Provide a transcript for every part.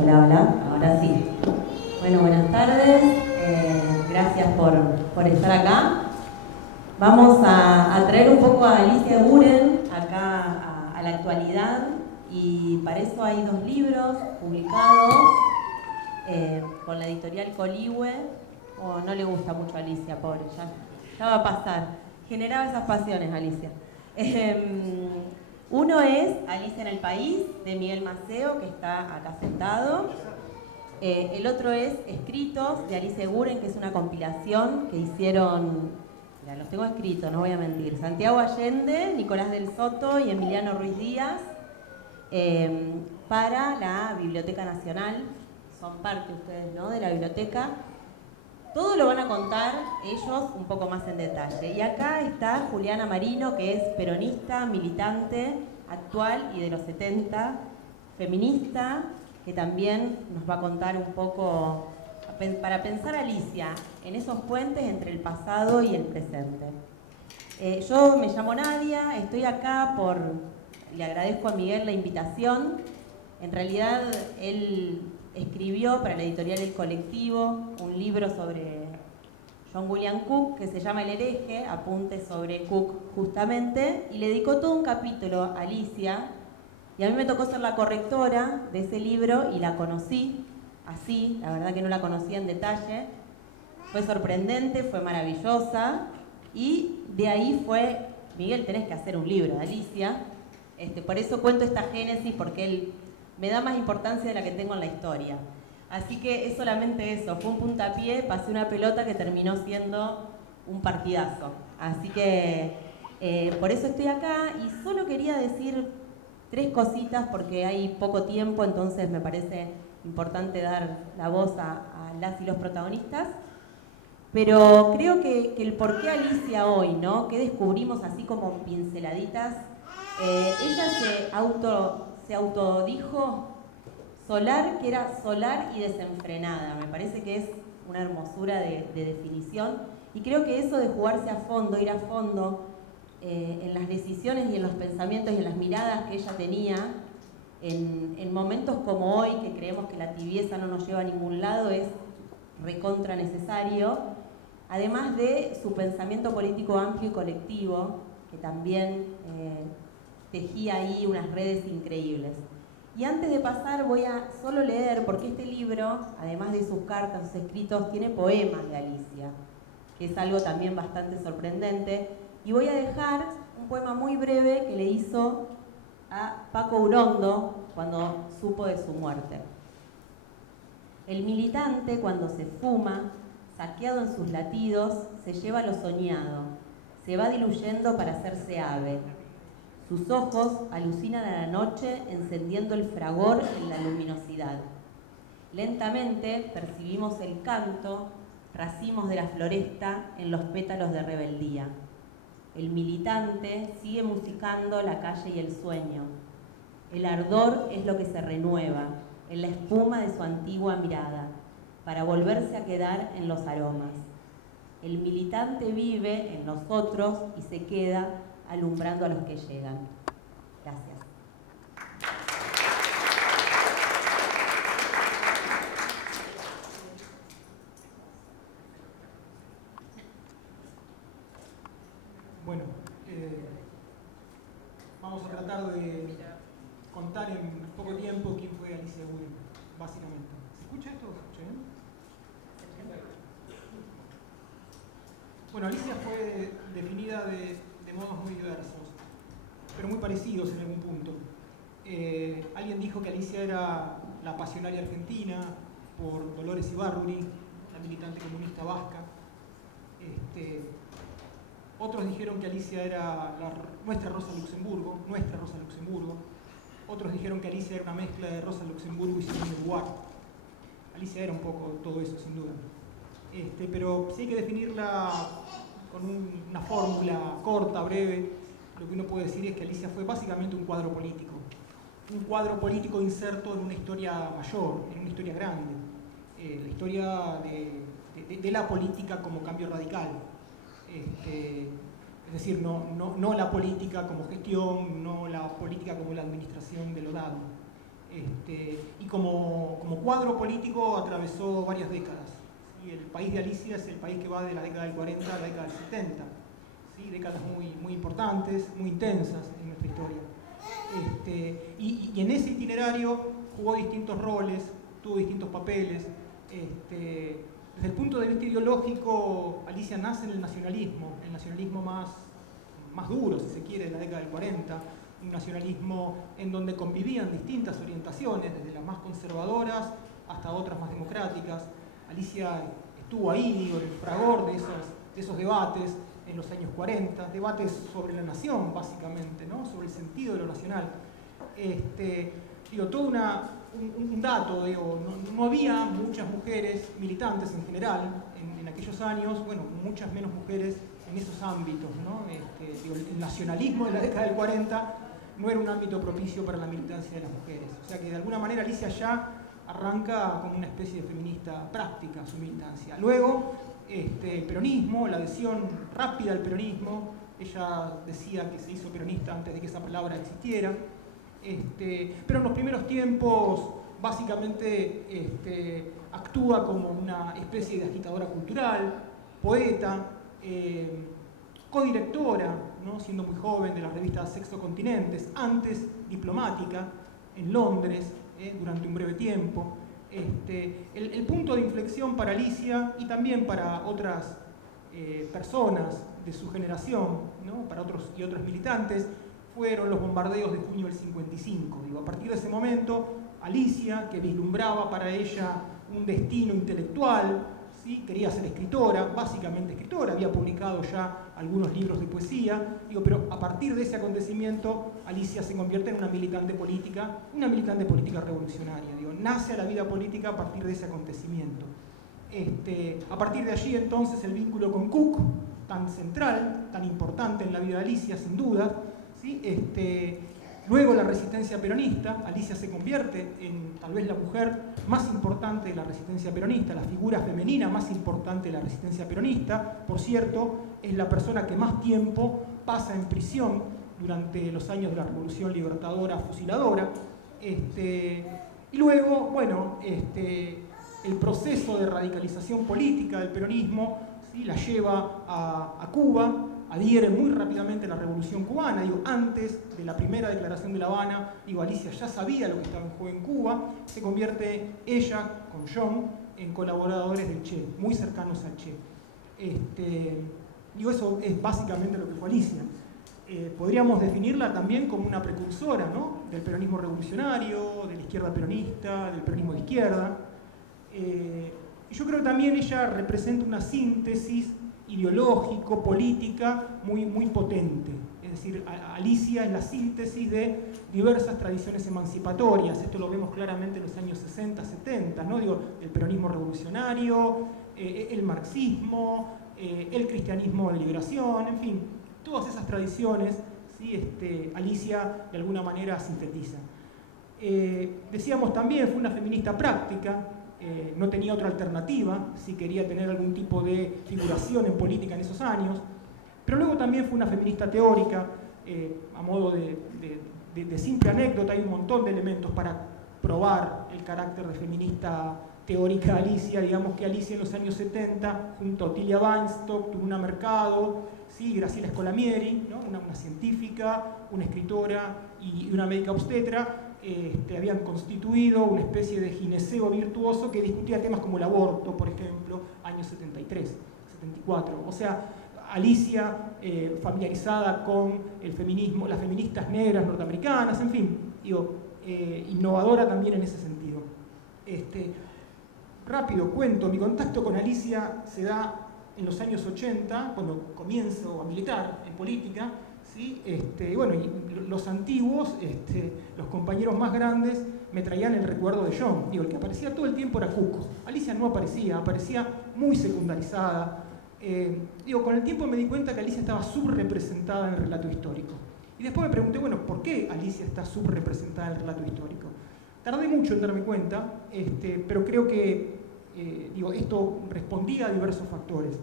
Hola, hola, ahora sí. Bueno, buenas tardes, gracias por estar acá. Vamos a traer un poco a Alicia Guren acá a la actualidad, y para eso hay 2 libros publicados con la editorial Coligüe. Oh, no le gusta mucho a Alicia, pobre, ya va a pasar. Generaba esas pasiones, Alicia. Uno es Alicia en el País, de Miguel Maceo, que está acá sentado. El otro es Escritos, de Alicia Guren, que es una compilación que hicieron, ya los tengo escritos, no voy a mentir, Santiago Allende, Nicolás del Soto y Emiliano Ruiz Díaz, para la Biblioteca Nacional. Son parte ustedes, ¿no?, de la biblioteca. Todo lo van a contar ellos un poco más en detalle. Y acá está Juliana Marino, que es peronista, militante, actual y de los 70, feminista, que también nos va a contar un poco para pensar, Alicia, en esos puentes entre el pasado y el presente. Yo me llamo Nadia, estoy acá le agradezco a Miguel la invitación. En realidad, él escribió para la editorial El Colectivo un libro sobre John William Cook que se llama El hereje, apuntes sobre Cook justamente, y le dedicó todo un capítulo a Alicia, y a mí me tocó ser la correctora de ese libro y la conocí así, la verdad que no la conocía en detalle. Fue sorprendente, fue maravillosa, y de ahí fue: Miguel, tenés que hacer un libro de Alicia. Por eso cuento esta génesis, porque él me da más importancia de la que tengo en la historia. Así que es solamente eso, fue un puntapié, pasé una pelota que terminó siendo un partidazo. Así que por eso estoy acá, y solo quería decir 3 cositas porque hay poco tiempo, entonces me parece importante dar la voz a las y los protagonistas. Pero creo que el por qué Alicia hoy, ¿no?, que descubrimos así como pinceladitas. Ella se autodijo solar, que era solar y desenfrenada. Me parece que es una hermosura de definición, y creo que eso de jugarse a fondo, ir a fondo en las decisiones y en los pensamientos y en las miradas que ella tenía en momentos como hoy, que creemos que la tibieza no nos lleva a ningún lado, es recontra necesario. Además de su pensamiento político amplio y colectivo, que también tejía ahí unas redes increíbles. Y antes de pasar voy a solo leer, porque este libro, además de sus cartas, sus escritos, tiene poemas de Alicia, que es algo también bastante sorprendente. Y voy a dejar un poema muy breve que le hizo a Paco Urondo cuando supo de su muerte. El militante, cuando se fuma, saqueado en sus latidos, se lleva lo soñado, se va diluyendo para hacerse ave. Sus ojos alucinan a la noche, encendiendo el fragor en la luminosidad. Lentamente percibimos el canto, racimos de la floresta en los pétalos de rebeldía. El militante sigue musicando la calle y el sueño. El ardor es lo que se renueva en la espuma de su antigua mirada, para volverse a quedar en los aromas. El militante vive en nosotros y se queda alumbrando a los que llegan. Gracias. Bueno, vamos a tratar de contar en poco tiempo quién fue Alicia Guren, básicamente. ¿Se escucha esto? ¿Se escucha bien? Bueno, Alicia fue definida de modos muy diversos, pero muy parecidos en algún punto. Alguien dijo que Alicia era la pasionaria argentina por Dolores Ibárruri, la militante comunista vasca. Otros dijeron que Alicia era nuestra Rosa Luxemburgo. Otros dijeron que Alicia era una mezcla de Rosa Luxemburgo y Simone de Beauvoir. Alicia era un poco todo eso, sin duda. Pero si hay que definirla con una fórmula corta, breve, lo que uno puede decir es que Alicia fue básicamente un cuadro político. Un cuadro político inserto en una historia mayor, en una historia grande. La historia de la política como cambio radical. Es decir, no la política como gestión, no la política como la administración de lo dado. Y como cuadro político atravesó varias décadas. ¿Sí? El país de Alicia es el país que va de la década del 40 a la década del 70. ¿Sí? Décadas muy importantes, muy intensas en nuestra historia. Y en ese itinerario jugó distintos roles, tuvo distintos papeles. Desde el punto de vista ideológico, Alicia nace en el nacionalismo más duro, si se quiere, de la década del 40, un nacionalismo en donde convivían distintas orientaciones, desde las más conservadoras hasta otras más democráticas. Alicia estuvo ahí, digo, en el fragor de esos debates en los años 40, debates sobre la nación, básicamente, ¿no? Sobre el sentido de lo nacional. Todo un dato, digo, no había muchas mujeres militantes en general en aquellos años, bueno, muchas menos mujeres en esos ámbitos, ¿no? El nacionalismo de la década del 40 no era un ámbito propicio para la militancia de las mujeres. O sea que de alguna manera Alicia ya arranca como una especie de feminista práctica su militancia. Luego, el peronismo, la adhesión rápida al peronismo, ella decía que se hizo peronista antes de que esa palabra existiera, pero en los primeros tiempos básicamente actúa como una especie de agitadora cultural, poeta, codirectora, ¿no? Siendo muy joven, de la revista Sexto Continentes, antes diplomática en Londres durante un breve tiempo. El punto de inflexión para Alicia y también para otras personas de su generación, ¿no? Para otros y otras militantes, fueron los bombardeos de junio del 55. Digo, a partir de ese momento, Alicia, que vislumbraba para ella un destino intelectual, ¿sí? Quería ser escritora, básicamente escritora, había publicado ya algunos libros de poesía, pero a partir de ese acontecimiento Alicia se convierte en una militante política revolucionaria, nace a la vida política a partir de ese acontecimiento. A partir de allí entonces el vínculo con Cook, tan central, tan importante en la vida de Alicia, sin duda, ¿sí? Luego la resistencia peronista, Alicia se convierte en tal vez la mujer más importante de la resistencia peronista, la figura femenina más importante de la resistencia peronista. Por cierto, es la persona que más tiempo pasa en prisión durante los años de la Revolución Libertadora Fusiladora. Y luego, bueno, el proceso de radicalización política del peronismo, ¿sí? La lleva a Cuba, adhiere muy rápidamente a la Revolución Cubana. Antes de la primera declaración de La Habana, Alicia ya sabía lo que estaba en juego en Cuba, se convierte ella con John en colaboradores del Che, muy cercanos al Che. Eso es básicamente lo que fue Alicia. Podríamos definirla también como una precursora, ¿no? Del peronismo revolucionario, de la izquierda peronista, del peronismo de izquierda. Y yo creo que también ella representa una síntesis ideológico, política, muy potente. Es decir, Alicia es la síntesis de diversas tradiciones emancipatorias. Esto lo vemos claramente en los años 60, 70, ¿no? El peronismo revolucionario, el marxismo, el cristianismo de liberación, en fin, todas esas tradiciones, ¿sí? Alicia de alguna manera sintetiza. Decíamos también, fue una feminista práctica. No tenía otra alternativa si quería tener algún tipo de figuración en política en esos años, pero luego también fue una feminista teórica. A modo de simple anécdota, hay un montón de elementos para probar el carácter de feminista teórica de Alicia. Digamos que Alicia en los años 70, junto a Otilia Weinstock, Turuna Mercado, ¿sí? Graciela Scolamieri, ¿no? una científica, una escritora y una médica obstetra, habían constituido una especie de gineceo virtuoso que discutía temas como el aborto, por ejemplo, años 73, 74. O sea, Alicia familiarizada con el feminismo, las feministas negras norteamericanas, en fin, innovadora también en ese sentido. Rápido cuento, mi contacto con Alicia se da en los años 80, cuando comienzo a militar en política, ¿sí? Bueno, y los antiguos, los compañeros más grandes, me traían el recuerdo de John. El que aparecía todo el tiempo era Cook. Alicia no aparecía muy secundarizada. Con el tiempo me di cuenta que Alicia estaba subrepresentada en el relato histórico. Y después me pregunté, bueno, ¿por qué Alicia está subrepresentada en el relato histórico? Tardé mucho en darme cuenta, pero creo que esto respondía a diversos factores.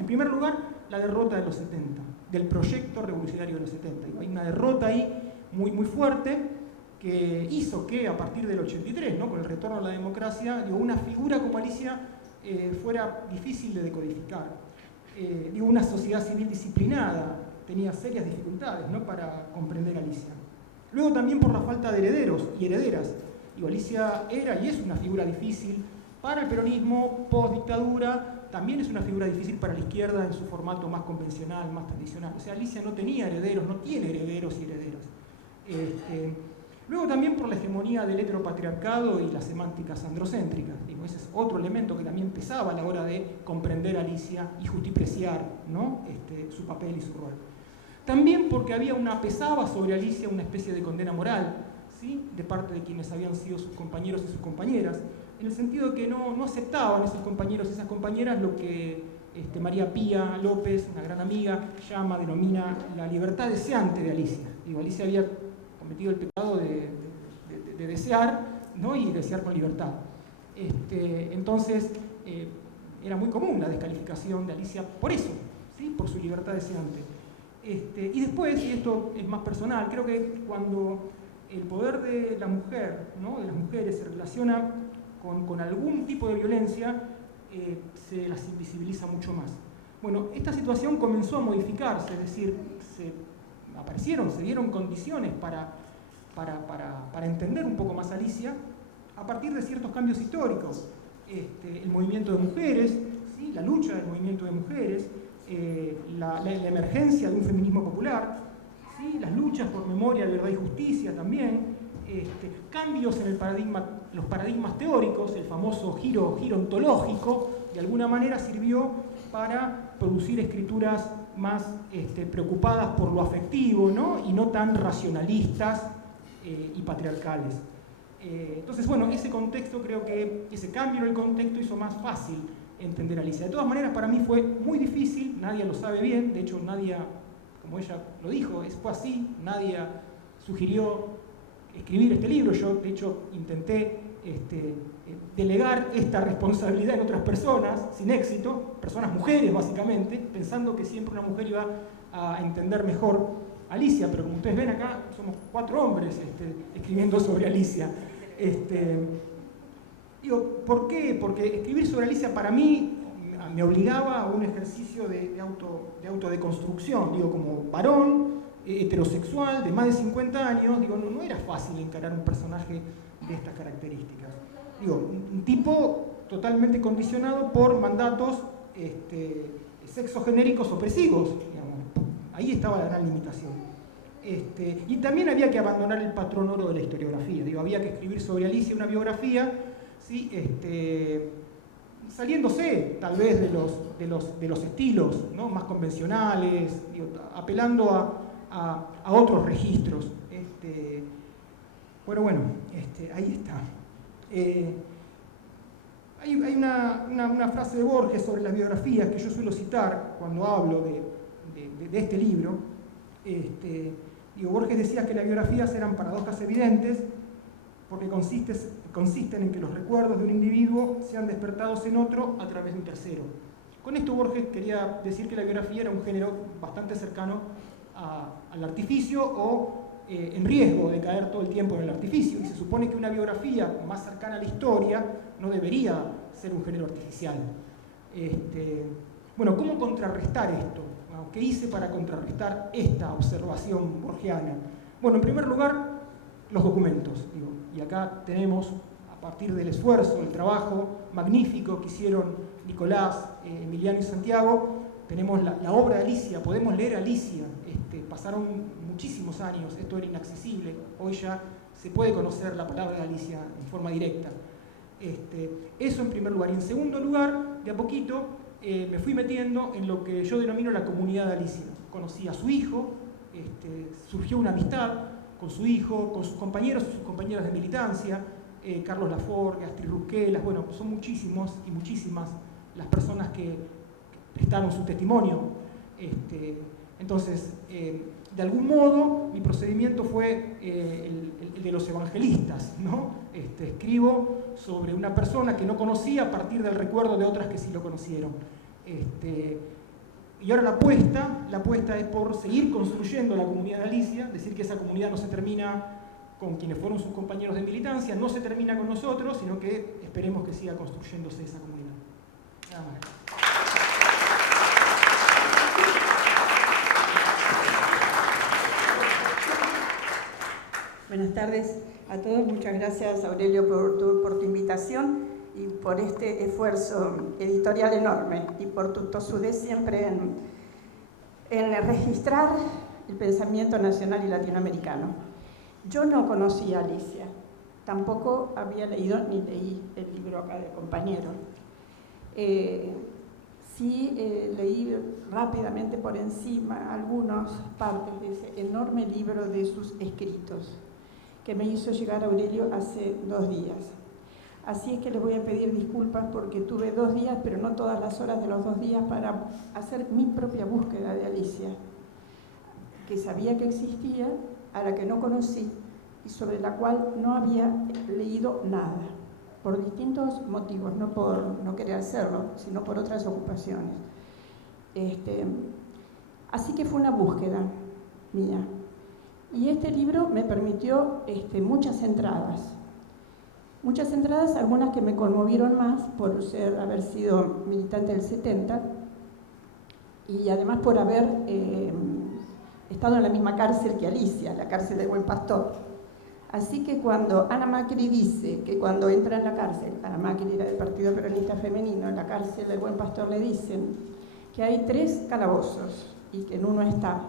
En primer lugar, la derrota de los 70, del proyecto revolucionario de los 70. Hay una derrota ahí muy fuerte que hizo que a partir del 83, ¿no? Con el retorno a la democracia, una figura como Alicia fuera difícil de decodificar. Una sociedad civil disciplinada tenía serias dificultades, ¿no? Para comprender a Alicia. Luego también por la falta de herederos y herederas. Alicia era y es una figura difícil para el peronismo post-dictadura, también es una figura difícil para la izquierda en su formato más convencional, más tradicional. O sea, Alicia no tenía herederos, no tiene herederos y herederas. Luego también por la hegemonía del heteropatriarcado y las semánticas androcéntricas. Ese es otro elemento que también pesaba a la hora de comprender a Alicia y justipreciar, ¿no? Su papel y su rol. También porque pesaba sobre Alicia una especie de condena moral, ¿sí? De parte de quienes habían sido sus compañeros y sus compañeras, en el sentido de que no aceptaban esos compañeros y esas compañeras lo que María Pía López, una gran amiga, denomina la libertad deseante de Alicia. Alicia había cometido el pecado de desear, ¿no? Y desear con libertad. Entonces, era muy común la descalificación de Alicia por eso, ¿sí? Por su libertad deseante. Y después, y esto es más personal, creo que cuando el poder de la mujer, ¿no? De las mujeres se relaciona con algún tipo de violencia, se las invisibiliza mucho más. Bueno, esta situación comenzó a modificarse, es decir, se dieron condiciones para entender un poco más a Alicia a partir de ciertos cambios históricos. El movimiento de mujeres, ¿sí? La lucha del movimiento de mujeres, la emergencia de un feminismo popular, ¿sí? Las luchas por memoria, verdad y justicia también, cambios en los paradigmas teóricos, el famoso giro ontológico, de alguna manera sirvió para producir escrituras más preocupadas por lo afectivo, ¿no? Y no tan racionalistas y patriarcales. Entonces, bueno, ese contexto, creo que ese cambio en el contexto hizo más fácil entender a Alicia. De todas maneras, para mí fue muy difícil, Nadia lo sabe bien, de hecho Nadia, como ella lo dijo, fue así, Nadia sugirió escribir este libro, yo de hecho intenté delegar esta responsabilidad en otras personas, sin éxito, personas mujeres básicamente, pensando que siempre una mujer iba a entender mejor a Alicia, pero como ustedes ven acá, somos 4 hombres escribiendo sobre Alicia. ¿Por qué? Porque escribir sobre Alicia para mí me obligaba a un ejercicio de autodeconstrucción, como varón, heterosexual, de más de 50 años, no era fácil encarar un personaje de estas características. Un tipo totalmente condicionado por mandatos sexogenéricos opresivos, ahí estaba la gran limitación. Y también había que abandonar el patrón oro de la historiografía, había que escribir sobre Alicia una biografía, ¿sí? Saliéndose tal vez de los estilos, ¿no? Más convencionales, apelando a otros registros. Ahí está. Hay una frase de Borges sobre las biografías que yo suelo citar cuando hablo de este libro. Borges decía que las biografías eran paradojas evidentes porque consisten en que los recuerdos de un individuo sean despertados en otro a través de un tercero. Con esto Borges quería decir que la biografía era un género bastante cercano al artificio o en riesgo de caer todo el tiempo en el artificio. Y se supone que una biografía más cercana a la historia no debería ser un género artificial. ¿Cómo contrarrestar esto? ¿Qué hice para contrarrestar esta observación borgiana? Bueno, en primer lugar, los documentos. Y acá tenemos, a partir del esfuerzo, del trabajo magnífico que hicieron Nicolás, Emiliano y Santiago, tenemos la obra de Alicia, podemos leer a Alicia. Pasaron muchísimos años, esto era inaccesible, hoy ya se puede conocer la palabra de Alicia en forma directa. Eso en primer lugar. Y en segundo lugar, de a poquito, me fui metiendo en lo que yo denomino la comunidad de Alicia. Conocí a su hijo, surgió una amistad con su hijo, con sus compañeros y sus compañeras de militancia, Carlos Laforgue, Astrid Rusquelas, son muchísimos y muchísimas las personas que prestaron su testimonio. Entonces, de algún modo, mi procedimiento fue el de los evangelistas, ¿no? Escribo sobre una persona que no conocía a partir del recuerdo de otras que sí lo conocieron. Y ahora la apuesta es por seguir construyendo la comunidad de Alicia, decir que esa comunidad no se termina con quienes fueron sus compañeros de militancia, no se termina con nosotros, sino que esperemos que siga construyéndose esa comunidad. Nada más. Buenas tardes a todos. Muchas gracias, Aurelio, por tu invitación y por este esfuerzo editorial enorme y por tu tosudez siempre en registrar el pensamiento nacional y latinoamericano. Yo no conocía a Alicia, tampoco había leído ni leí el libro acá del compañero. Sí leí rápidamente por encima algunas partes de ese enorme libro de sus escritos que me hizo llegar Aurelio hace 2 días. Así es que les voy a pedir disculpas porque tuve 2 días, pero no todas las horas de los 2 días, para hacer mi propia búsqueda de Alicia, que sabía que existía, a la que no conocí y sobre la cual no había leído nada, por distintos motivos, no por no querer hacerlo, sino por otras ocupaciones. Así que fue una búsqueda mía. Y este libro me permitió muchas entradas, algunas que me conmovieron más por haber sido militante del 70 y además por haber estado en la misma cárcel que Alicia, la cárcel del Buen Pastor. Así que cuando Ana Macri dice que cuando entra en la cárcel, Ana Macri era del Partido Peronista Femenino, en la cárcel del Buen Pastor le dicen que hay 3 calabozos y que en uno está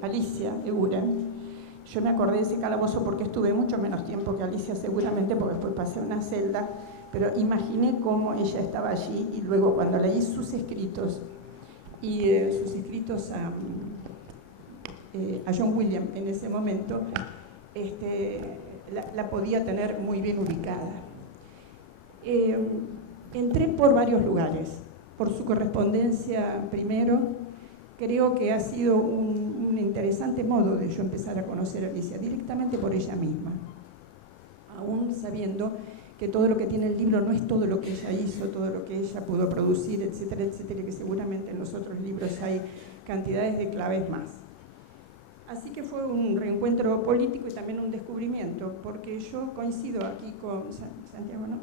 Alicia Eguren. Yo me acordé de ese calabozo porque estuve mucho menos tiempo que Alicia seguramente, porque después pasé una celda, pero imaginé cómo ella estaba allí y luego cuando leí sus escritos y sus escritos a John William en ese momento, la podía tener muy bien ubicada. Entré por varios lugares, por su correspondencia primero. Creo que ha sido un interesante modo de yo empezar a conocer a Alicia, directamente por ella misma, aún sabiendo que todo lo que tiene el libro no es todo lo que ella hizo, todo lo que ella pudo producir, etcétera, etcétera, que seguramente en los otros libros hay cantidades de claves más. Así que fue un reencuentro político y también un descubrimiento, porque yo coincido aquí con Santiago, ¿no?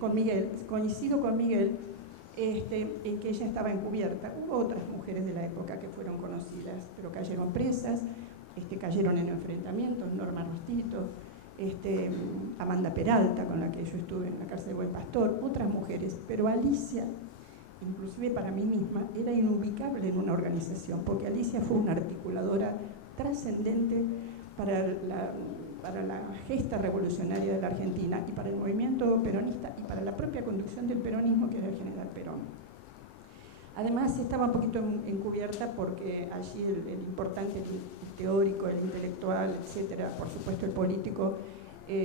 Con Miguel, coincido con Miguel en que ella estaba encubierta. Hubo otras mujeres de la época que fueron conocidas, pero cayeron presas, cayeron en enfrentamientos, Norma Rostito, Amanda Peralta, con la que yo estuve en la cárcel de Buen Pastor, otras mujeres, pero Alicia, inclusive para mí misma, era inubicable en una organización, porque Alicia fue una articuladora trascendente para la gesta revolucionaria de la Argentina y para el movimiento peronista y para la propia conducción del peronismo, que era el general Perón. Además estaba un poquito encubierta porque allí el importante, el teórico, el intelectual, etcétera, por supuesto el político,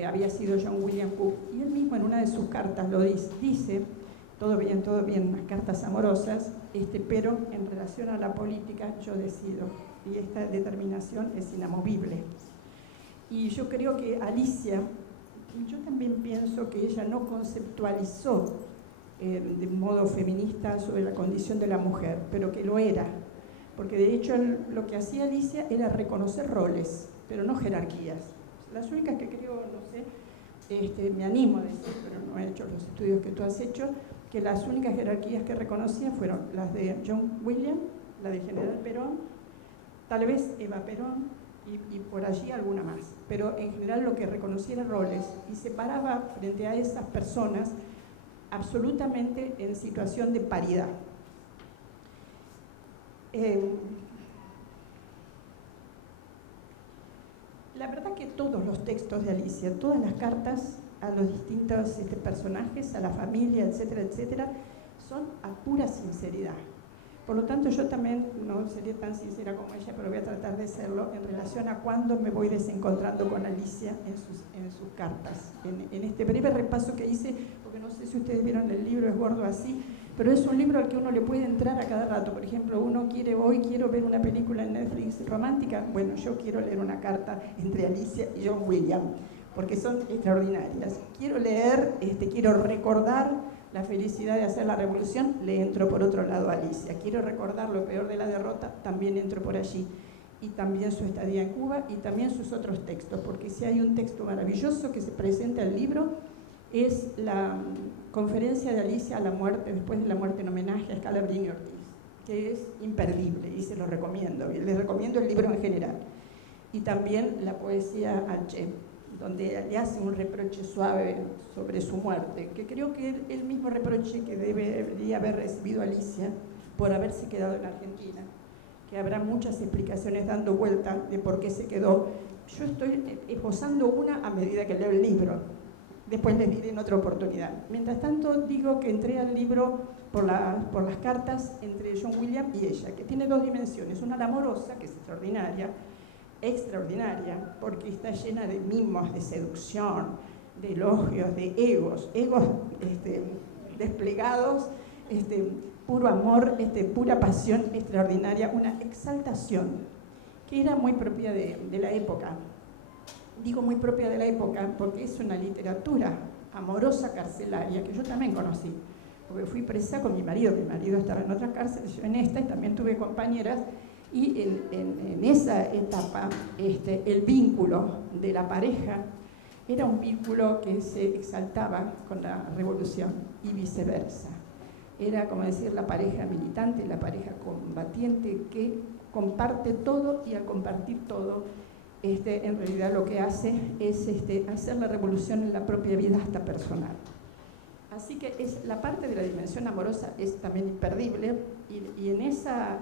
había sido John William Cook, y él mismo en una de sus cartas lo dice, todo bien, unas cartas amorosas, pero en relación a la política yo decido, y esta determinación es inamovible. Y yo creo que Alicia, yo también pienso que ella no conceptualizó de modo feminista sobre la condición de la mujer, pero que lo era, porque de hecho lo que hacía Alicia era reconocer roles, pero no jerarquías. Las únicas que creo, no sé, me animo a decir, pero no he hecho los estudios que tú has hecho, que las únicas jerarquías que reconocía fueron las de John William, la del general Perón, tal vez Eva Perón, y por allí alguna más, pero en general lo que reconocía era roles y se paraba frente a esas personas absolutamente en situación de paridad. La verdad que todos los textos de Alicia, todas las cartas a los distintos personajes, a la familia, etcétera, etcétera, son a pura sinceridad. Por lo tanto, yo también no seré tan sincera como ella, pero voy a tratar de serlo en relación a cuándo me voy desencontrando con Alicia en sus cartas. En este breve repaso que hice, porque no sé si ustedes vieron el libro, es gordo así, pero es un libro al que uno le puede entrar a cada rato. Por ejemplo, quiero ver una película en Netflix romántica. Bueno, yo quiero leer una carta entre Alicia y John William, porque son extraordinarias. Quiero leer, quiero recordar la felicidad de hacer la revolución, le entro por otro lado a Alicia. Quiero recordar lo peor de la derrota, también entro por allí. y también su estadía en Cuba y también sus otros textos, porque si hay un texto maravilloso que se presenta en el libro es la conferencia de Alicia a la muerte, después de la muerte en homenaje a Scalabrini Ortiz, que es imperdible y se lo recomiendo, y les recomiendo el libro en general. Y también la poesía a Che, donde le hace un reproche suave sobre su muerte, que creo que es el mismo reproche que debería haber recibido Alicia por haberse quedado en Argentina, que habrá muchas explicaciones dando vuelta de por qué se quedó. Yo estoy esbozando una a medida que leo el libro, después les diré en otra oportunidad. Mientras tanto, digo que entré al libro por las cartas entre John Williams y ella, que tiene dos dimensiones, una la amorosa, que es extraordinaria, porque está llena de mimos, de seducción, de elogios, de egos desplegados, puro amor, pura pasión extraordinaria, una exaltación que era muy propia de la época. Digo muy propia de la época porque es una literatura amorosa carcelaria que yo también conocí, porque fui presa con mi marido estaba en otra cárcel, yo en esta, y también tuve compañeras, y en esa etapa el vínculo de la pareja era un vínculo que se exaltaba con la revolución y viceversa. Era como decir la pareja militante, la pareja combatiente que comparte todo, y al compartir todo, en realidad lo que hace es hacer la revolución en la propia vida hasta personal. Así que la parte de la dimensión amorosa es también imperdible, y en esas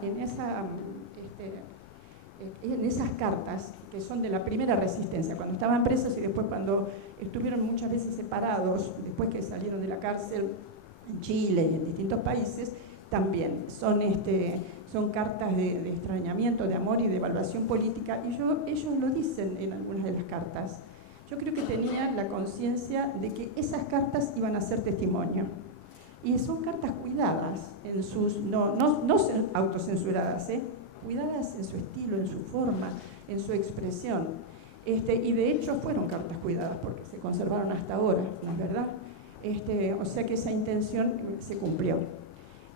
cartas, que son de la primera resistencia, cuando estaban presos y después cuando estuvieron muchas veces separados, después que salieron de la cárcel, en Chile y en distintos países, también son cartas de extrañamiento, de amor y de evaluación política, y ellos lo dicen en algunas de las cartas. Yo creo que tenían la conciencia de que esas cartas iban a ser testimonio, y son cartas cuidadas, no autocensuradas, cuidadas en su estilo, en su forma, en su expresión, y de hecho fueron cartas cuidadas porque se conservaron hasta ahora, ¿no es verdad? O sea que esa intención se cumplió.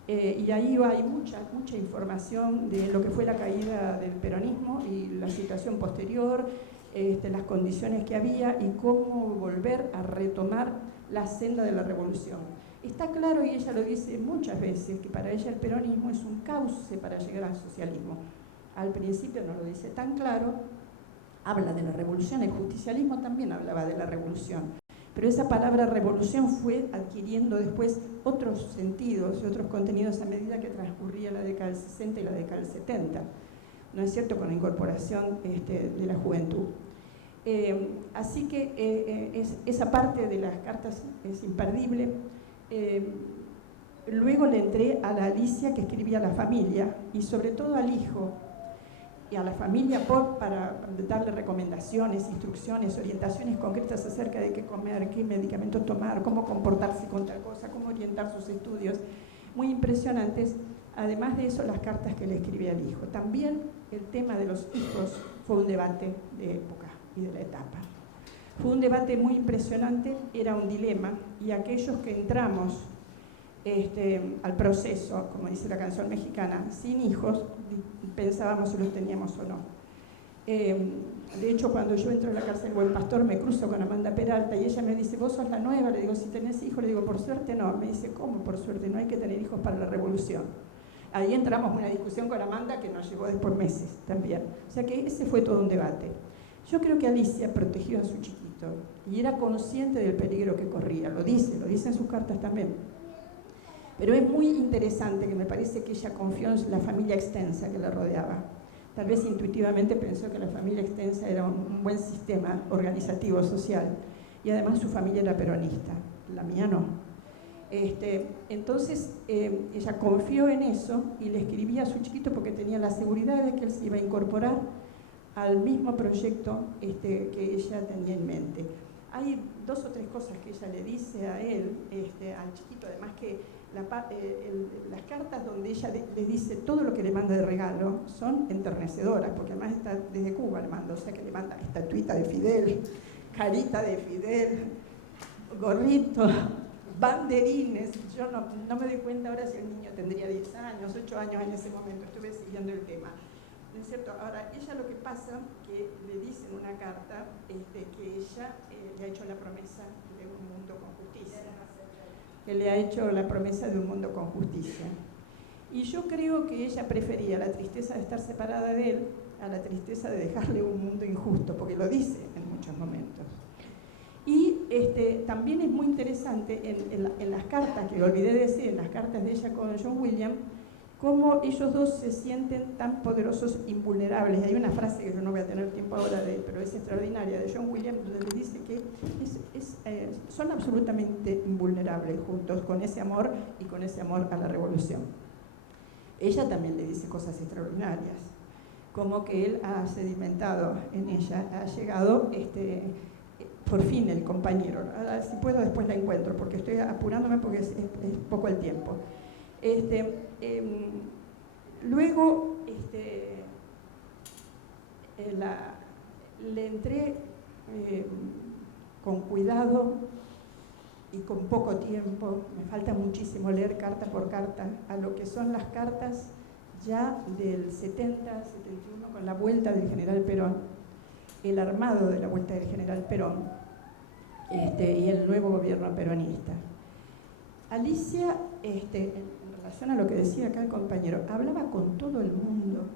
Y ahí hay mucha información de lo que fue la caída del peronismo y la situación posterior, las condiciones que había y cómo volver a retomar la senda de la revolución. Está claro, y ella lo dice muchas veces, que para ella el peronismo es un cauce para llegar al socialismo. Al principio no lo dice tan claro, habla de la revolución, el justicialismo también hablaba de la revolución. Pero esa palabra revolución fue adquiriendo después otros sentidos y otros contenidos a medida que transcurría la década del 60 y la década del 70. ¿No es cierto? Con la incorporación de la juventud. Así que esa parte de las cartas es imperdible. Luego le entré a la Alicia que escribía a la familia y sobre todo al hijo y a la familia para darle recomendaciones, instrucciones, orientaciones concretas acerca de qué comer, qué medicamentos tomar, cómo comportarse con tal cosa, cómo orientar sus estudios, muy impresionantes. Además de eso, las cartas que le escribía al hijo. También el tema de los hijos fue un debate de época y de la etapa. Fue un debate muy impresionante, era un dilema, y aquellos que entramos al proceso, como dice la canción mexicana, sin hijos, pensábamos si los teníamos o no. De hecho, cuando yo entro a la cárcel Buen Pastor, me cruzo con Amanda Peralta y ella me dice, ¿vos sos la nueva? Le digo, si tenés hijos, le digo, por suerte no. Me dice, ¿cómo por suerte? No hay que tener hijos para la revolución. Ahí entramos en una discusión con Amanda que nos llevó después meses también. O sea que ese fue todo un debate. Yo creo que Alicia protegió a su chiquito y era consciente del peligro que corría. Lo dice en sus cartas también. Pero es muy interesante que me parece que ella confió en la familia extensa que la rodeaba. Tal vez intuitivamente pensó que la familia extensa era un buen sistema organizativo, social, y además su familia era peronista, la mía no. Entonces ella confió en eso y le escribía a su chiquito porque tenía la seguridad de que él se iba a incorporar al mismo proyecto que ella tenía en mente. Hay dos o tres cosas que ella le dice a él, al chiquito, además que las cartas donde ella le dice todo lo que le manda de regalo son enternecedoras, porque además está desde Cuba le manda, o sea que le manda estatuita de Fidel, carita de Fidel, gorrito, banderines. Yo no me doy cuenta ahora si el niño tendría 10 años, 8 años en ese momento, estuve siguiendo el tema. ¿no es cierto? Ahora, ella lo que pasa, que le dice en una carta que ella le ha hecho la promesa de un mundo con justicia. Que le ha hecho la promesa de un mundo con justicia. Y yo creo que ella prefería la tristeza de estar separada de él a la tristeza de dejarle un mundo injusto, porque lo dice en muchos momentos. Y también es muy interesante en las cartas, que olvidé decir, en las cartas de ella con John William, cómo ellos dos se sienten tan poderosos, invulnerables. Y hay una frase que yo no voy a tener tiempo ahora pero es extraordinaria, de John William, donde le dice que son absolutamente invulnerables juntos con ese amor y con ese amor a la revolución. Ella también le dice cosas extraordinarias, como que él ha sedimentado en ella, ha llegado por fin el compañero. Si puedo después la encuentro, porque estoy apurándome porque es poco el tiempo. Luego le entré con cuidado y con poco tiempo, me falta muchísimo leer carta por carta, a lo que son las cartas ya del 70, 71, con la vuelta del general Perón, el armado de la vuelta del general Perón y el nuevo gobierno peronista. Alicia, en relación a lo que decía acá el compañero, hablaba con todo el mundo,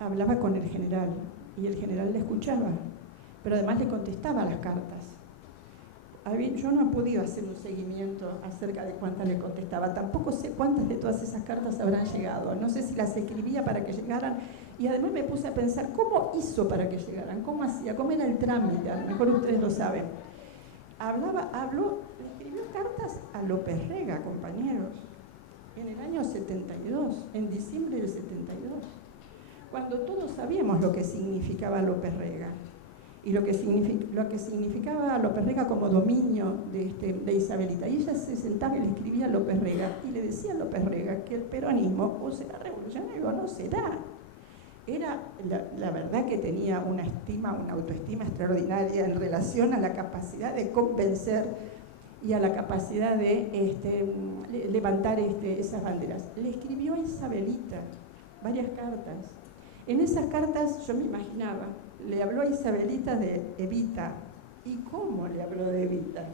hablaba con el general, y el general le escuchaba, pero además le contestaba las cartas. Yo no he podido hacer un seguimiento acerca de cuántas le contestaba, tampoco sé cuántas de todas esas cartas habrán llegado, no sé si las escribía para que llegaran, y además me puse a pensar cómo hizo para que llegaran, cómo hacía, cómo era el trámite, a lo mejor ustedes lo saben. Le escribió cartas a López Rega, compañeros, en el año 72, en diciembre del 72, cuando todos sabíamos lo que significaba López Rega y lo que significaba López Rega como dominio de Isabelita. Y ella se sentaba y le escribía a López Rega y le decía a López Rega que el peronismo o será revolucionario o no será. Era la verdad que tenía una autoestima extraordinaria en relación a la capacidad de convencer y a la capacidad de levantar esas banderas. Le escribió a Isabelita varias cartas. En esas cartas yo me imaginaba, le habló a Isabelita de Evita. ¿Y cómo le habló de Evita?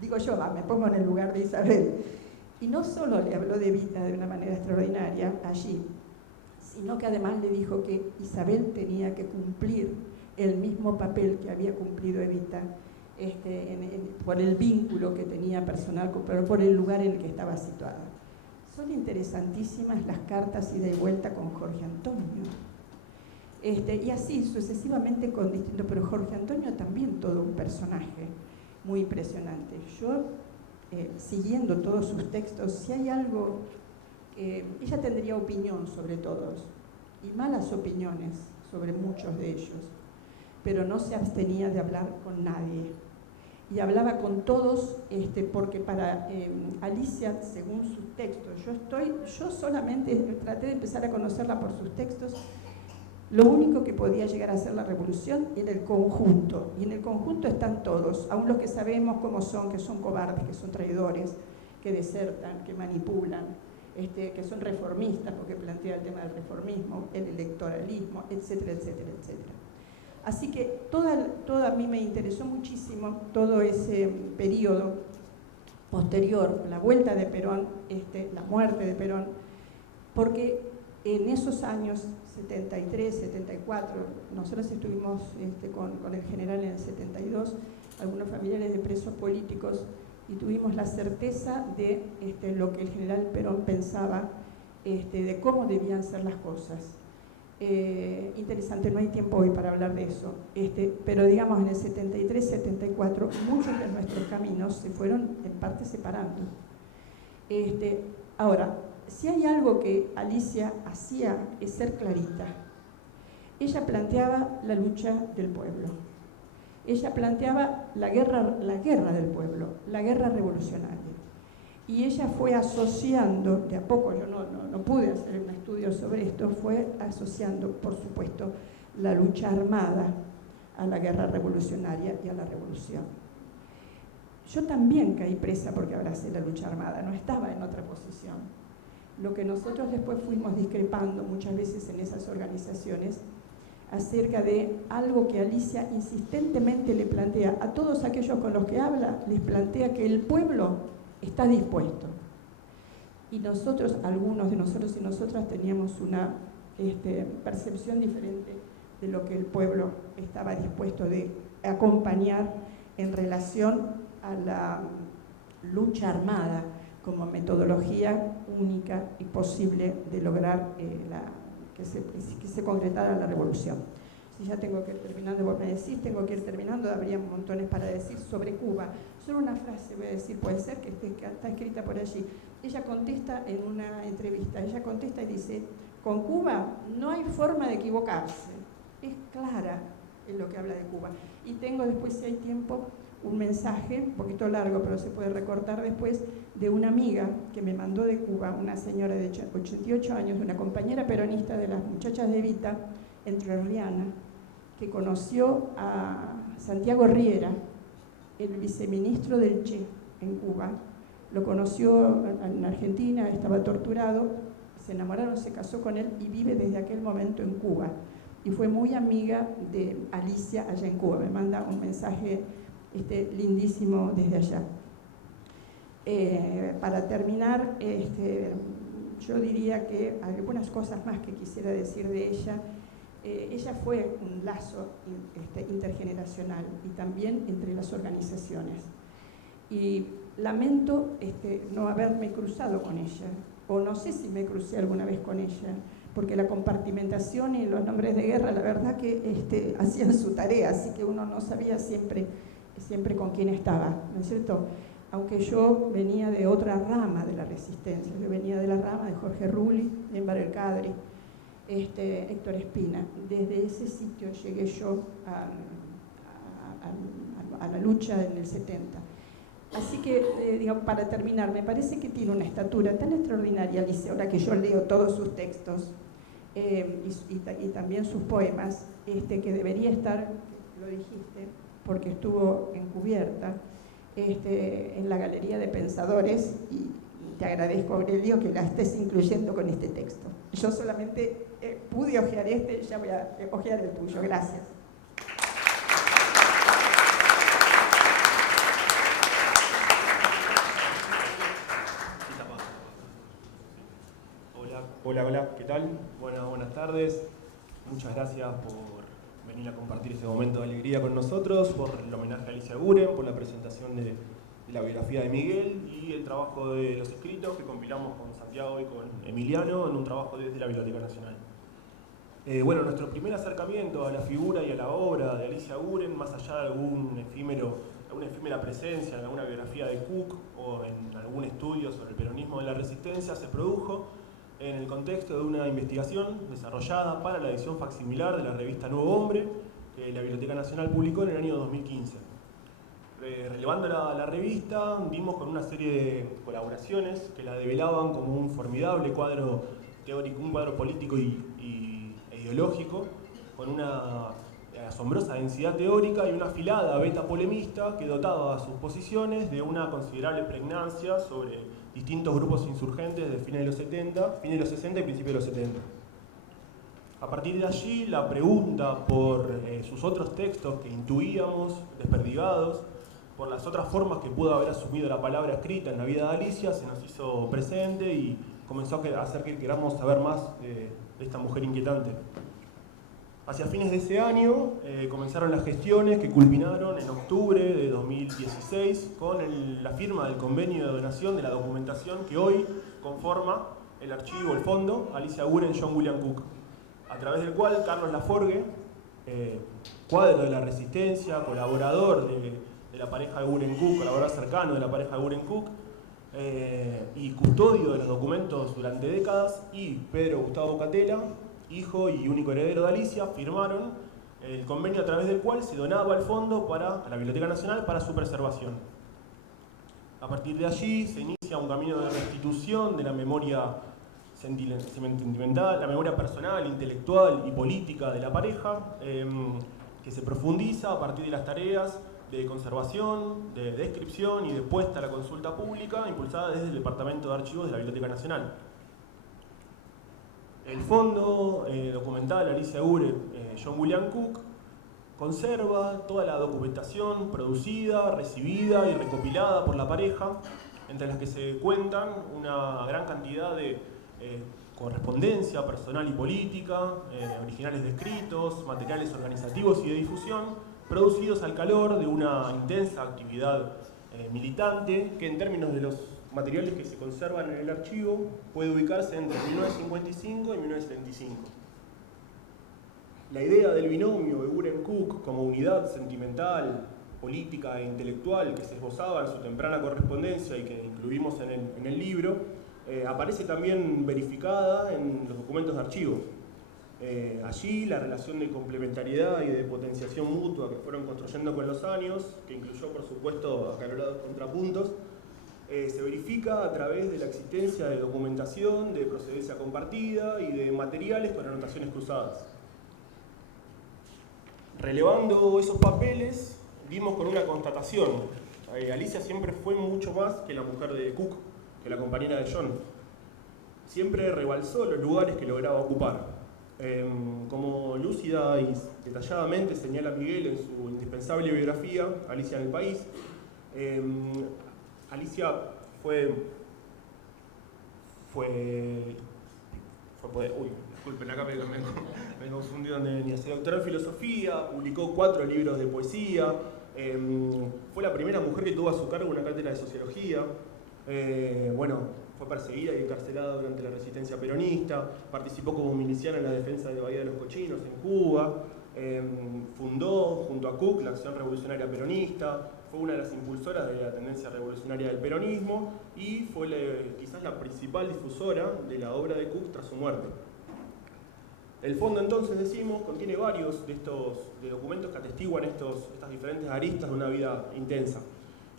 Digo yo, me pongo en el lugar de Isabel. Y no solo le habló de Evita de una manera extraordinaria allí, sino que además le dijo que Isabel tenía que cumplir el mismo papel que había cumplido Evita, por el vínculo que tenía personal, pero por el lugar en el que estaba situada. Son interesantísimas las cartas ida y vuelta con Jorge Antonio. Y así sucesivamente con distintos, pero Jorge Antonio también todo un personaje muy impresionante. Yo, siguiendo todos sus textos, si hay algo, ella tendría opinión sobre todos, y malas opiniones sobre muchos de ellos, pero no se abstenía de hablar con nadie. Y hablaba con todos, porque para Alicia, según sus textos, yo solamente traté de empezar a conocerla por sus textos. Lo único que podía llegar a ser la revolución era el conjunto, y en el conjunto están todos, aun los que sabemos cómo son, que son cobardes, que son traidores, que desertan, que manipulan, que son reformistas, porque plantea el tema del reformismo, el electoralismo, etcétera, etcétera, etcétera. Así que a mí me interesó muchísimo todo ese periodo posterior, la vuelta de Perón, la muerte de Perón, porque en esos años 73, 74, nosotros estuvimos con el general en el 72, algunos familiares de presos políticos, y tuvimos la certeza de lo que el general Perón pensaba, de cómo debían ser las cosas. Interesante, no hay tiempo hoy para hablar de eso, pero digamos en el 73, 74 muchos de nuestros caminos se fueron en parte separando. Ahora, si hay algo que Alicia hacía es ser clarita. Ella planteaba la lucha del pueblo, ella planteaba la guerra del pueblo, la guerra revolucionaria. Y ella fue asociando, de a poco, yo no pude hacer un estudio sobre esto, fue asociando, por supuesto, la lucha armada a la guerra revolucionaria y a la revolución. Yo también caí presa porque abracé la lucha armada, no estaba en otra posición. Lo que nosotros después fuimos discrepando muchas veces en esas organizaciones acerca de algo que Alicia insistentemente le plantea a todos aquellos con los que habla, les plantea que el pueblo está dispuesto. Y nosotros, algunos de nosotros y nosotras, teníamos una percepción diferente de lo que el pueblo estaba dispuesto de acompañar en relación a la lucha armada como metodología única y posible de lograr que se concretara la revolución. Si ya tengo que ir terminando, vos me decís, tengo que ir terminando, habría montones para decir sobre Cuba. Solo una frase voy a decir, puede ser que está escrita por allí. Ella contesta en una entrevista, ella contesta y dice, con Cuba no hay forma de equivocarse, es clara en lo que habla de Cuba. Y tengo después, si hay tiempo, un mensaje, un poquito largo, pero se puede recortar después, de una amiga que me mandó de Cuba, una señora de 88 años, una compañera peronista de las muchachas de Evita, entrerriana, que conoció a Santiago Riera, el viceministro del Che en Cuba. Lo conoció en Argentina, estaba torturado, se enamoraron, se casó con él y vive desde aquel momento en Cuba. Y fue muy amiga de Alicia allá en Cuba. Me manda un mensaje lindísimo desde allá. Para terminar, yo diría que algunas cosas más que quisiera decir de ella. Ella fue un lazo intergeneracional y también entre las organizaciones. Y lamento no haberme cruzado con ella, o no sé si me crucé alguna vez con ella, porque la compartimentación y los nombres de guerra, la verdad que hacían su tarea, así que uno no sabía siempre con quién estaba, ¿no es cierto? Aunque yo venía de otra rama de la resistencia, yo venía de la rama de Jorge Rulli, de Enver El Cadri, Héctor Espina. Desde ese sitio llegué yo a la lucha en el 70. Así que, digamos, para terminar, me parece que tiene una estatura tan extraordinaria, Alicia, ahora que yo leo todos sus textos y también sus poemas, que debería estar, lo dijiste, porque estuvo encubierta, en la Galería de Pensadores, y te agradezco, Aurelio, que la estés incluyendo con este texto. Yo solamente pude ojear ya voy a ojear el tuyo. Gracias. Hola, ¿qué tal? Buenas tardes. Muchas gracias por venir a compartir este momento de alegría con nosotros, por el homenaje a Alicia Aguren, por la presentación de la biografía de Miguel y el trabajo de los escritos que compilamos con Santiago y con Emiliano en un trabajo desde la Biblioteca Nacional. Nuestro primer acercamiento a la figura y a la obra de Alicia Aguren, más allá de alguna efímera presencia en alguna biografía de Cook o en algún estudio sobre el peronismo de la resistencia, se produjo en el contexto de una investigación desarrollada para la edición facsimilar de la revista Nuevo Hombre, que la Biblioteca Nacional publicó en el año 2015. Relevando la revista, dimos con una serie de colaboraciones que la develaban como un formidable cuadro teórico, un cuadro político e ideológico, con una asombrosa densidad teórica y una afilada beta polemista que dotaba a sus posiciones de una considerable pregnancia sobre distintos grupos insurgentes de fines de los 60 y principios de los 70. A partir de allí, la pregunta por sus otros textos que intuíamos desperdigados, por las otras formas que pudo haber asumido la palabra escrita en la vida de Alicia, se nos hizo presente y comenzó a hacer que queramos saber más de esta mujer inquietante. Hacia fines de ese año comenzaron las gestiones que culminaron en octubre de 2016 con la firma del convenio de donación de la documentación que hoy conforma el archivo, el fondo Alicia Aguren John William Cook, a través del cual Carlos Laforgue, cuadro de la Resistencia, colaborador de la pareja Aguren Cook, colaborador cercano de la pareja Aguren Cook, y custodio de los documentos durante décadas, y Pedro Gustavo Catela, hijo y único heredero de Alicia, firmaron el convenio a través del cual se donaba el fondo a la Biblioteca Nacional para su preservación. A partir de allí se inicia un camino de restitución de la memoria sentimental, la memoria personal, intelectual y política de la pareja, que se profundiza a partir de las tareas de conservación, de descripción y de puesta a la consulta pública impulsada desde el Departamento de Archivos de la Biblioteca Nacional. El fondo documental Alicia Guren, John William Cook, conserva toda la documentación producida, recibida y recopilada por la pareja, entre las que se cuentan una gran cantidad de correspondencia personal y política, originales de escritos, materiales organizativos y de difusión, producidos al calor de una intensa actividad militante, que en términos de los materiales que se conservan en el archivo puede ubicarse entre 1955 y 1975. La idea del binomio Eguren-Cook como unidad sentimental, política e intelectual que se esbozaba en su temprana correspondencia y que incluimos en el libro, aparece también verificada en los documentos de archivo. Allí la relación de complementariedad y de potenciación mutua que fueron construyendo con los años, que incluyó por supuesto acalorados contrapuntos, se verifica a través de la existencia de documentación, de procedencia compartida y de materiales con anotaciones cruzadas. Relevando esos papeles, dimos con una constatación. Alicia siempre fue mucho más que la mujer de Cook, que la compañera de John. Siempre rebalsó los lugares que lograba ocupar. Como lúcida y detalladamente señala Miguel en su indispensable biografía, Alicia en el País, Alicia fue disculpen, acá me confundí donde venía. Se doctoró en filosofía, publicó 4 libros de poesía, fue la primera mujer que tuvo a su cargo una cátedra de sociología, fue perseguida y encarcelada durante la resistencia peronista, participó como miliciana en la defensa de Bahía de los Cochinos en Cuba, fundó junto a Cook la Acción Revolucionaria Peronista, fue una de las impulsoras de la tendencia revolucionaria del peronismo y fue quizás la principal difusora de la obra de Cook tras su muerte. El fondo, entonces, decimos, contiene varios de documentos que atestiguan estas diferentes aristas de una vida intensa.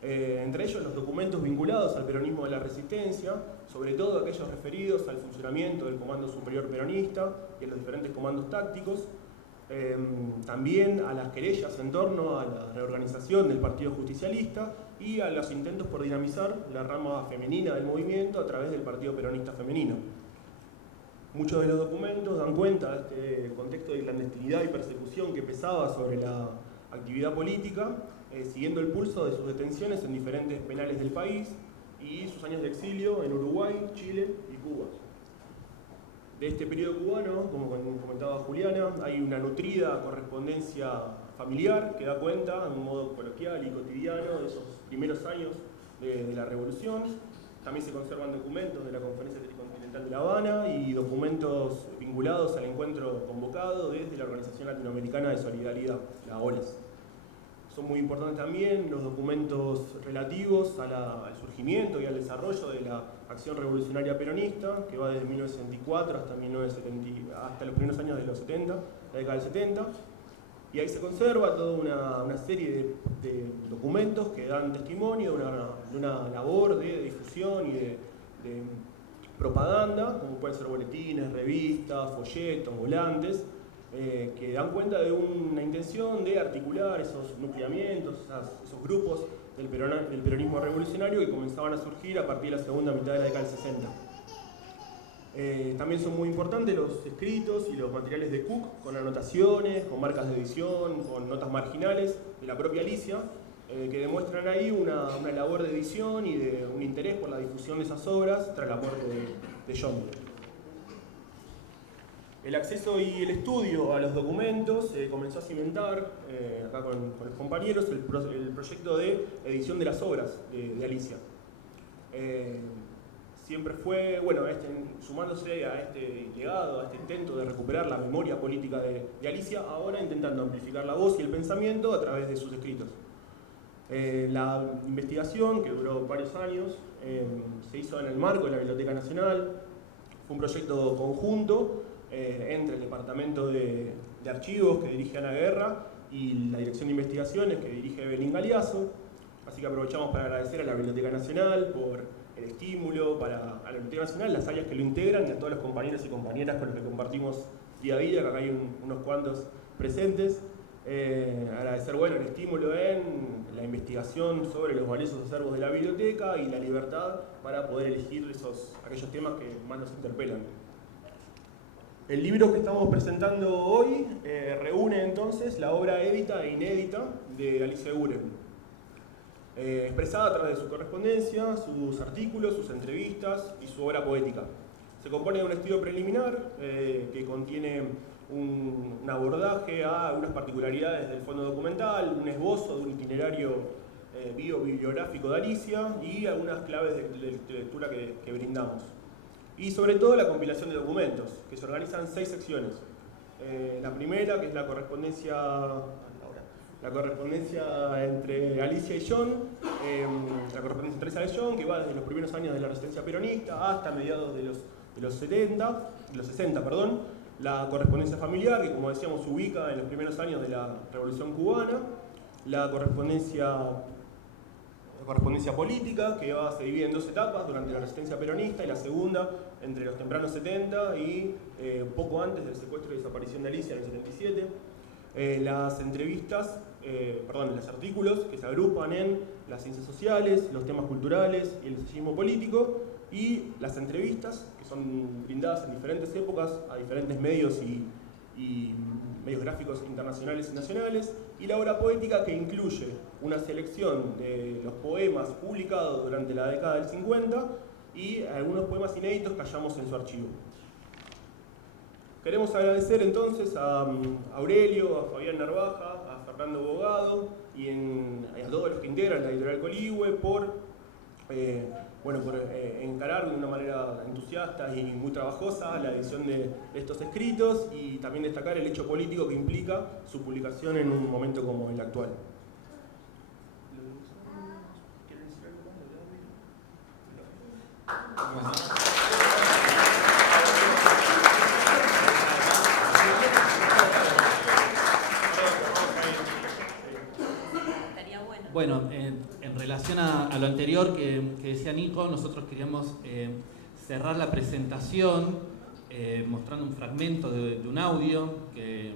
Entre ellos los documentos vinculados al peronismo de la resistencia, sobre todo aquellos referidos al funcionamiento del Comando Superior Peronista y a los diferentes comandos tácticos, también a las querellas en torno a la reorganización del Partido Justicialista y a los intentos por dinamizar la rama femenina del movimiento a través del Partido Peronista Femenino. Muchos de los documentos dan cuenta de este contexto de clandestinidad y persecución que pesaba sobre la actividad política, siguiendo el pulso de sus detenciones en diferentes penales del país y sus años de exilio en Uruguay, Chile y Cuba. De este periodo cubano, como comentaba Juliana, hay una nutrida correspondencia familiar que da cuenta, de un modo coloquial y cotidiano, de esos primeros años de la Revolución. También se conservan documentos de la Conferencia Tricontinental de La Habana y documentos vinculados al encuentro convocado desde la Organización Latinoamericana de Solidaridad, la OLAS. Son muy importantes también los documentos relativos al surgimiento y al desarrollo de la acción revolucionaria peronista, que va desde 1964 hasta los primeros años de los 70, la década del 70. Y ahí se conserva toda una serie de documentos que dan testimonio de una labor de difusión y de propaganda, como pueden ser boletines, revistas, folletos, volantes, que dan cuenta de una intención de articular esos nucleamientos, esos grupos del peronismo revolucionario que comenzaban a surgir a partir de la segunda mitad de la década del 60. También son muy importantes los escritos y los materiales de Cook, con anotaciones, con marcas de edición, con notas marginales de la propia Alicia, que demuestran ahí una labor de edición y de un interés por la difusión de esas obras tras la muerte de John. El acceso y el estudio a los documentos comenzó a cimentar, acá con los compañeros, el proyecto de edición de las obras de Alicia. Siempre fue, sumándose a este legado, a este intento de recuperar la memoria política de Alicia, ahora intentando amplificar la voz y el pensamiento a través de sus escritos. La investigación, que duró varios años, se hizo en el marco de la Biblioteca Nacional. Fue un proyecto conjunto entre el Departamento de Archivos, que dirige Ana Guerra, y la Dirección de Investigaciones, que dirige Evelyn Galeazzo. Así que aprovechamos para agradecer a la Biblioteca Nacional por el estímulo, a la Biblioteca Nacional, las áreas que lo integran, y a todos los compañeros y compañeras con los que compartimos día a día, que acá hay unos cuantos presentes. Agradecer el estímulo en la investigación sobre los valiosos acervos de la biblioteca y la libertad para poder elegir aquellos temas que más nos interpelan. El libro que estamos presentando hoy reúne entonces la obra édita e inédita de Alicia Guren, expresada a través de su correspondencia, sus artículos, sus entrevistas y su obra poética. Se compone de un estudio preliminar que contiene un abordaje a algunas particularidades del fondo documental, un esbozo de un itinerario bibliográfico de Alicia y algunas claves de lectura que brindamos. Y sobre todo la compilación de documentos, que se organizan en 6 secciones. La primera, que es la correspondencia entre Alicia y John, la correspondencia entre Alicia y John, que va desde los primeros años de la resistencia peronista hasta mediados de los 60, la correspondencia familiar, que como decíamos se ubica en los primeros años de la Revolución Cubana, la correspondencia política, que se divide en 2 etapas, durante la resistencia peronista y la segunda entre los tempranos 70 y poco antes del secuestro y desaparición de Alicia en el 77. Los artículos que se agrupan en las ciencias sociales, los temas culturales y el ensayismo político, y las entrevistas que son brindadas en diferentes épocas a diferentes medios y medios gráficos internacionales y nacionales, y la obra poética, que incluye una selección de los poemas publicados durante la década del 50 y algunos poemas inéditos que hallamos en su archivo. Queremos agradecer entonces a Aurelio, a Fabián Narvaja, a Fernando Bogado y a todos los que integran la editorial Coligüe por encarar de una manera entusiasta y muy trabajosa la edición de estos escritos, y también destacar el hecho político que implica su publicación en un momento como el actual. Bueno, en relación a lo anterior que decía Nico, nosotros queríamos cerrar la presentación mostrando un fragmento de un audio, de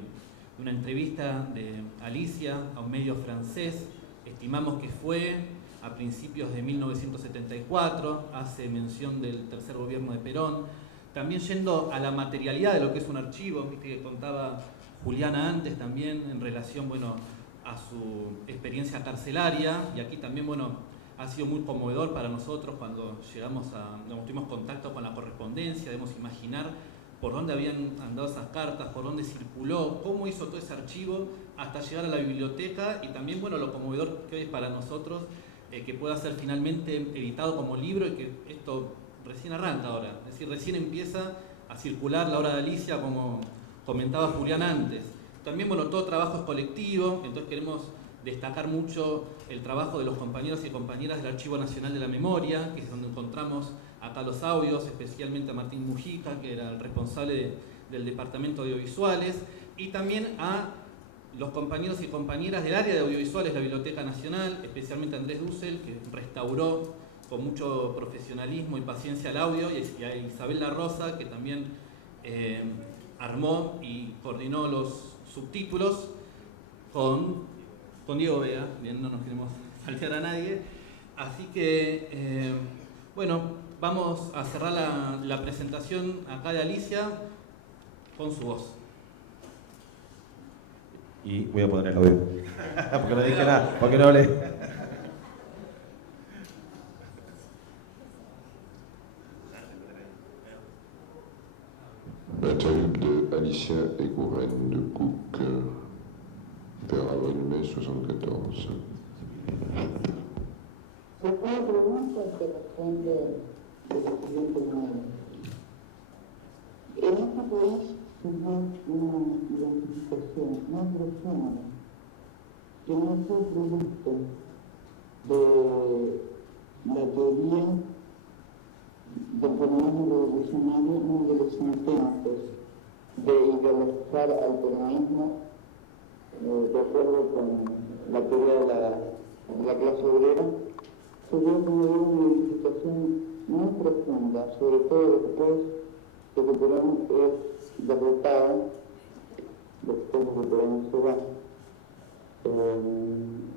una entrevista de Alicia a un medio francés. Estimamos que fue a principios de 1974, hace mención del tercer gobierno de Perón. También yendo a la materialidad de lo que es un archivo, viste que contaba Juliana antes también en relación, a su experiencia carcelaria, y aquí también, ha sido muy conmovedor para nosotros cuando tuvimos contacto con la correspondencia. Debemos imaginar por dónde habían andado esas cartas, por dónde circuló, cómo hizo todo ese archivo hasta llegar a la biblioteca, y también, lo conmovedor que hoy es para nosotros que pueda ser finalmente editado como libro, y que esto recién arranca ahora, es decir, recién empieza a circular la obra de Alicia, como comentaba Julián antes. También, todo trabajo es colectivo, entonces queremos destacar mucho el trabajo de los compañeros y compañeras del Archivo Nacional de la Memoria, que es donde encontramos acá los audios, especialmente a Martín Mujica, que era el responsable del Departamento de Audiovisuales, y también a los compañeros y compañeras del área de audiovisuales de la Biblioteca Nacional, especialmente a Andrés Dussel, que restauró con mucho profesionalismo y paciencia el audio, y a Isabel La Rosa, que también armó y coordinó los subtítulos con Diego Vega. Bien, no nos queremos faltar a nadie. Así que, vamos a cerrar la presentación acá de Alicia con su voz. Y voy a poner el audio. Porque no dije nada, porque no hablé. Bataille de Alicia Eguren de Cook, vers avril-mai 74. Se puede preguntar que responde de la siguiente manera. En este país tenemos una identificación, nombre género, que no fue producto de la teoría del fenómeno revolucionario ni de los intentos de ideologizar al peronismo de acuerdo con la teoría de la clase obrera. Se dio como una identificación muy profunda, sobre todo después de que Perón es derrotado, después de que Perón se va,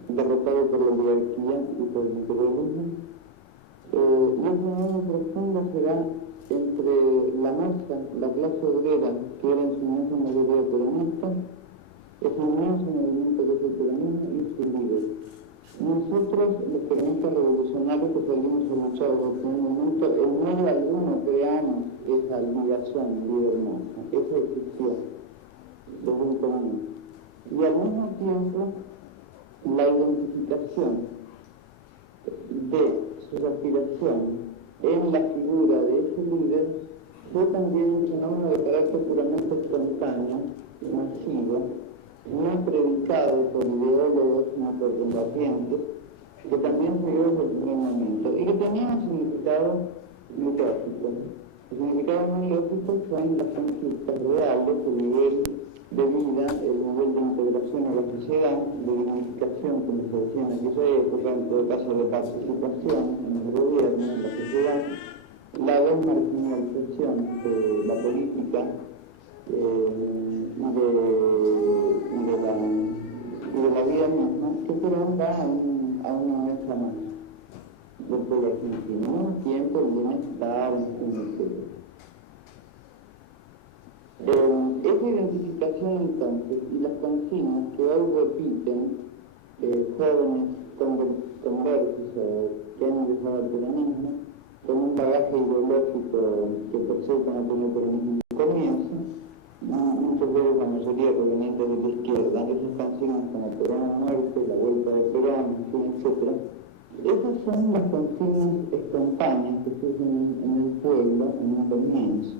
derrotado por la oligarquía y por el imperialismo. Y ese fenómeno profundo será entre la masa, la clase obrera, que era en su inmensa mayoría peronista, es un inmenso movimiento que es el peronismo y su líder. Nosotros, los peronistas revolucionarios que salimos a luchar desde el primer momento, en modo alguno creamos esa ligación líder-masa, esa existió desde el peronismo. Y al mismo tiempo, la identificación de sus aspiraciones en la figura de ese líder fue también un fenómeno de carácter puramente espontáneo, masivo, no predicado por ideólogos, no por combatientes, que también se dio desde el primer momento y que tenía un significado muy lógico. El significado muy lógico fue en las conquistas reales, el nivel de vida, el nivel de integración a la sociedad, de dignificación, como se decía en aquella época, en todo caso de participación en el gobierno, en la sociedad, la desmarginalización de la política de la vida misma, que Perón da a una inmensa masa del pueblo argentino, en un tiempo de bienestar, esa identificación entonces y las consignas que hoy repiten jóvenes conversos que han ingresado al peronismo con un bagaje ideológico que por cierto no tiene peronismo en el comienzo, muchos de ellos, la mayoría provenientes de la izquierda, esas consignas como Perón a muerte, la vuelta de Perón, etc. Esas son las consignas espontáneas que surgen en el pueblo en un comienzo.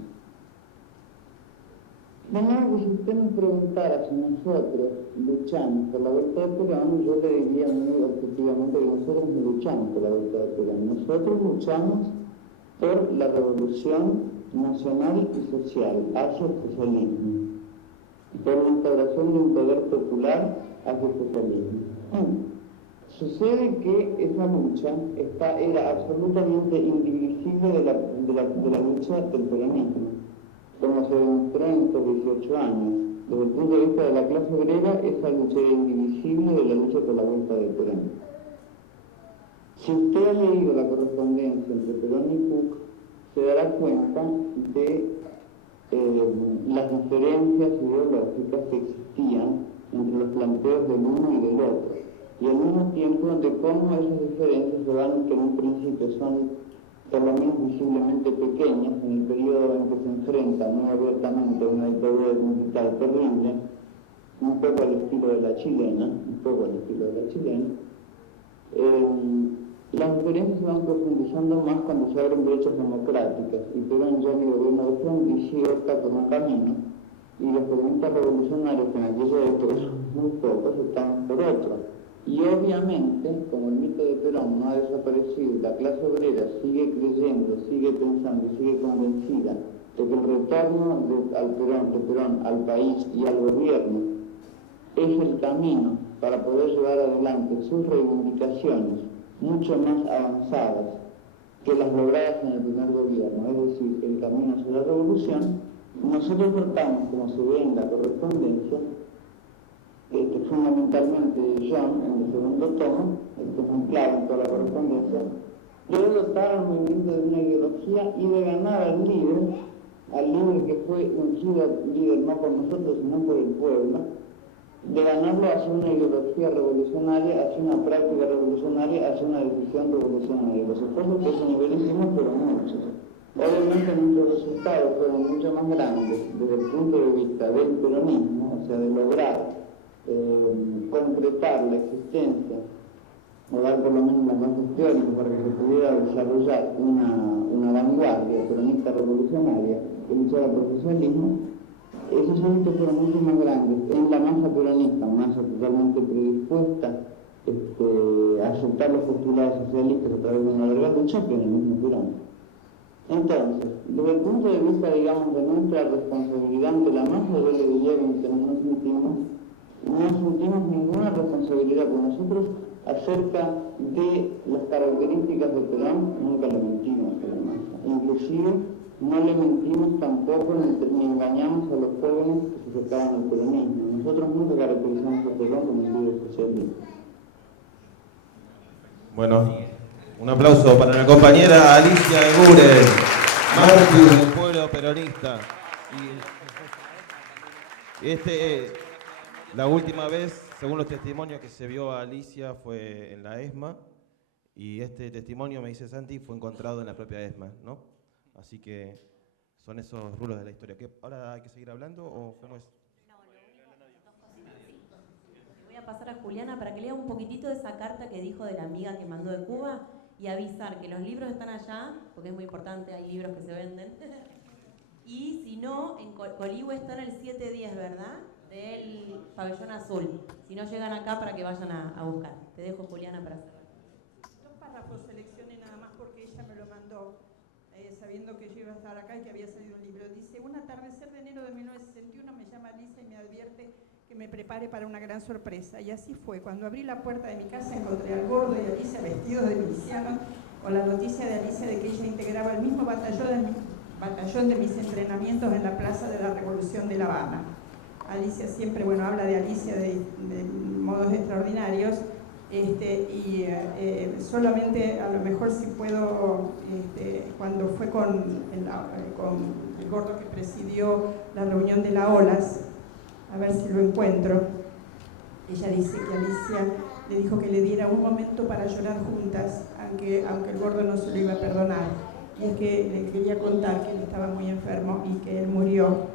De nuevo, si usted nos preguntara si nosotros luchamos por la vuelta de Perón, yo le diría muy objetivamente que nosotros no luchamos por la vuelta de Perón. Nosotros luchamos por la revolución nacional y social hacia el socialismo, por la instauración de un poder popular hacia el socialismo. Sucede que esa lucha era absolutamente indivisible de la lucha del peronismo, como se demostró en estos 18 años. Desde el punto de vista de la clase obrera, esa lucha era indivisible de la lucha por la vuelta de Perón. Si usted ha leído la correspondencia entre Perón y Cook, se dará cuenta de las diferencias ideológicas que existían entre los planteos del uno y del otro, y al mismo tiempo de cómo esas diferencias se van, que en un principio son por lo menos visiblemente pequeñas, en el periodo en que se enfrenta muy abiertamente a una dictadura militar terrible, un poco al estilo de la chilena, las diferencias se van profundizando más cuando se abren brechas democráticas, y Perón ya en el gobierno de Frondizi opta por un camino, y los peronistas revolucionarios, que en aquella época son muy pocos, están por otro. Y obviamente, como el mito de Perón no ha desaparecido, la clase obrera sigue creyendo, sigue pensando, sigue convencida de que el retorno de Perón al país y al gobierno es el camino para poder llevar adelante sus reivindicaciones mucho más avanzadas que las logradas en el primer gobierno, es decir, el camino hacia la revolución. Nosotros tratamos, como se ve en la correspondencia, fundamentalmente John, en el segundo tomo, esto es muy claro en toda la correspondencia, de dotar al movimiento de una ideología y de ganar al líder que fue ungido líder no por nosotros, sino por el pueblo, de ganarlo hacia una ideología revolucionaria, hacia una práctica revolucionaria, hacia una decisión revolucionaria. Los esfuerzos que ese nivel hicimos fueron muchos. Obviamente nuestros resultados fueron mucho más grandes desde el punto de vista del peronismo, o sea, de lograr concretar la existencia o dar por lo menos las bases teóricas para que se pudiera desarrollar una vanguardia peronista revolucionaria que luchara por el socialismo. Esos éxitos fueron mucho más grandes en la masa peronista, masa totalmente predispuesta a aceptar los postulados socialistas a través de una larga lucha, que en el mismo Perón. Entonces, desde el punto de vista, digamos, de nuestra responsabilidad ante la masa, yo le diría que no sentimos ninguna responsabilidad con nosotros acerca de las características de Perón, nunca le mentimos a la masa. Inclusive no le mentimos tampoco ni engañamos a los jóvenes que se acercaban al peronismo. Nosotros nunca caracterizamos a Perón como un líder socialista. Bueno, un aplauso para la compañera Alicia Eguren. mártir del pueblo peronista. Y la última vez, según los testimonios que se vio a Alicia, fue en la ESMA, y este testimonio, me dice Santi, fue encontrado en la propia ESMA, ¿no? Así que son esos rulos de la historia. ¿Qué, ahora hay que seguir hablando o cómo es? Voy a pasar a Juliana para que lea un poquitito de esa carta que dijo de la amiga que mandó de Cuba y avisar que los libros están allá, porque es muy importante, hay libros que se venden. Y si no, en Coligüe está en el 710, ¿verdad? Del pabellón azul. Si no, llegan acá para que vayan a buscar. Te dejo, Juliana, para hacer. Dos párrafos seleccioné nada más porque ella me lo mandó, sabiendo que yo iba a estar acá y que había salido un libro. Dice: un atardecer de enero de 1961 me llama Alicia y me advierte que me prepare para una gran sorpresa. Y así fue. Cuando abrí la puerta de mi casa encontré al Gordo y a Alicia vestidos de milicianos, con la noticia de Alicia de que ella integraba el mismo batallón de mis entrenamientos en la Plaza de la Revolución de La Habana. Alicia siempre, habla de Alicia de modos extraordinarios, y solamente a lo mejor si puedo, cuando fue con el Gordo que presidió la reunión de la OLAS, a ver si lo encuentro, ella dice que Alicia le dijo que le diera un momento para llorar juntas, aunque el Gordo no se lo iba a perdonar. Y es que le quería contar que él estaba muy enfermo y que él murió,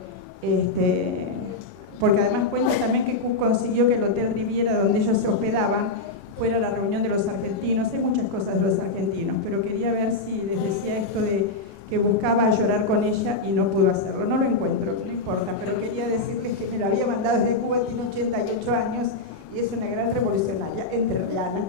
porque además cuenta también que consiguió que el Hotel Riviera, donde ellos se hospedaban, fuera la reunión de los argentinos. Hay muchas cosas de los argentinos, pero quería ver si les decía esto de que buscaba llorar con ella y no pudo hacerlo. No lo encuentro, no importa, pero quería decirles que me lo había mandado desde Cuba, tiene 88 años y es una gran revolucionaria entrerriana.